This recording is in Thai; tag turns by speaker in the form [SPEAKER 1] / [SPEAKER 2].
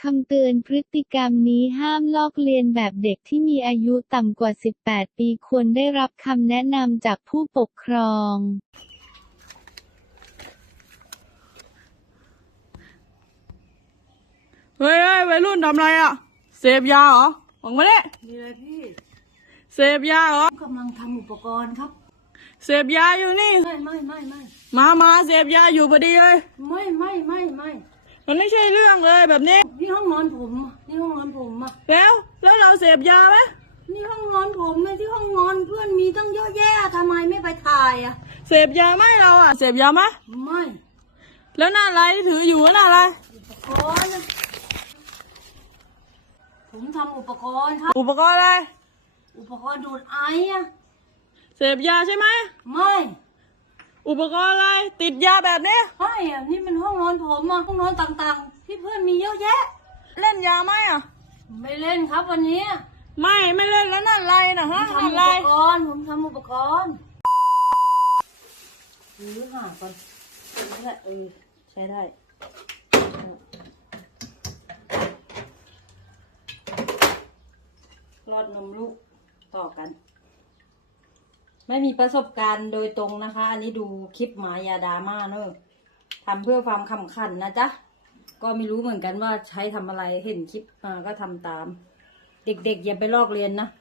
[SPEAKER 1] คำเตือนพฤติกรรมนี้ห้ามลอกเลียนแบบเด็กที่มีอายุต่ำกว่า 18 ปีควรได้รับคำแนะนำจากผู้ปกครอง
[SPEAKER 2] เฮ้ยวัยรุ่นทำอะไรอ่ะเสพยาเหรอออกมาเนี่ย
[SPEAKER 3] มีอะไรพี่
[SPEAKER 2] เสพยาเหรอก
[SPEAKER 3] ำลังทำอุปกรณ์ครับ
[SPEAKER 2] เสพยาอยู่นี่
[SPEAKER 3] ไม่
[SPEAKER 2] มาเสพยาอยู่พอดีเลย
[SPEAKER 3] ไม่
[SPEAKER 2] มันไม่ใช่เรื่องเลยแบบนี้
[SPEAKER 3] นี่ห้องนอนผมนี่ห้องนอนผมอ่ะ
[SPEAKER 2] แล้วเราเสพยาไหม
[SPEAKER 3] นี่ห้องนอนผมไม่ที่ห้องนอนเพื่อนมีตั้งเยอะแยะทำไมไม่ไปถ่ายอ่ะ
[SPEAKER 2] เสพยาไหมเราอ่ะเสพยาไหม
[SPEAKER 3] ไม่
[SPEAKER 2] แล้วหน้าอะไรที่ถืออยู่หน้าอะไร
[SPEAKER 3] อุปกรณ์อะผมทำอุปกรณ์ครับ
[SPEAKER 2] อุปกรณ์อะไร
[SPEAKER 3] อุปกรณ์ดูดไออ่ะ
[SPEAKER 2] เสพยาใช่ไหม
[SPEAKER 3] ไม่
[SPEAKER 2] อุปกรณ์อะไรติดยาแบบนี้
[SPEAKER 3] ไม่อ่ะนี่มันห้องนอนผมอ่ะห้องนอนต่างๆ ที่เพื่อนมีเยอะแยะ
[SPEAKER 2] เล่นยาไหมอ่ะ
[SPEAKER 3] ไม่เล่นครับวันนี้
[SPEAKER 2] ไม่เล่นแล้วนั่นอะไรนะ
[SPEAKER 3] ผ
[SPEAKER 2] ฮะ
[SPEAKER 3] มทำ
[SPEAKER 2] อะ
[SPEAKER 3] อุ
[SPEAKER 2] ไร
[SPEAKER 3] ปกรณ์ผมทำอุปกรณ์หรือหาก่อนนี่แหละใช้ได้รอดนมลูกต่อกัน ไม่มีประสบการณ์โดยตรงนะคะ อันนี้ดูคลิปหมายาดราม่าเนอะทำเพื่อความขำขันนะจ๊ะก็ไม่รู้เหมือนกันว่าใช้ทำอะไรเห็นคลิปมาก็ทำตาม เด็กๆอย่าไปลอกเรียนนะ